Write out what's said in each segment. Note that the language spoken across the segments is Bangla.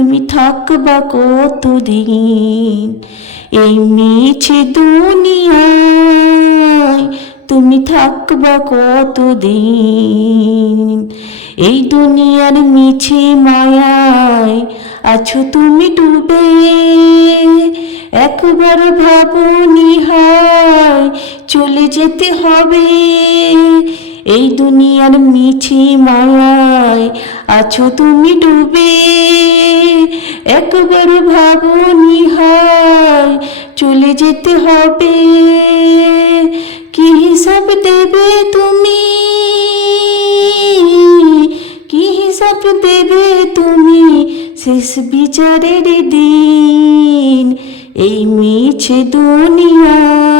তুমি থাকবা কতদিন? এই মিছে দুনিয়ায় তুমি থাকবা কতদিন? এই দুনিয়ার মিছে মায়ায় আছো তুমি ডুবে। একবার ভাবো নিহায় চলে যেতে হবে। এই দুনিয়ার মিছে মায়ায় আছো তুমি ডুবে। একবার ভাবো নিহায় চলে যেতে হবে। কি হিসাব দেবে তুমি? কি হিসাব দেবে তুমি? শেষ বিচারের দিন, এই মিছে দুনিয়ায় তুমি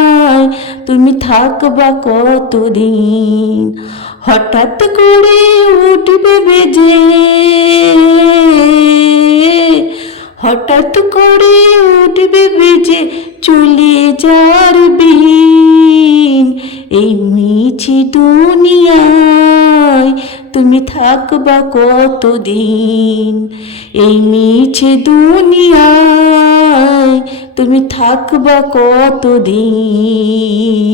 থাকবা কতদিন? হঠাৎ করে উঠবে বেজে। হঠাৎ করে উঠবে বেজে চলে যার বিন এই মিছি দুনিয়ায় তুমি থাকবা কতদিন? এই মিছে দুনিয়ায় তুমি থাকবা কতদিন?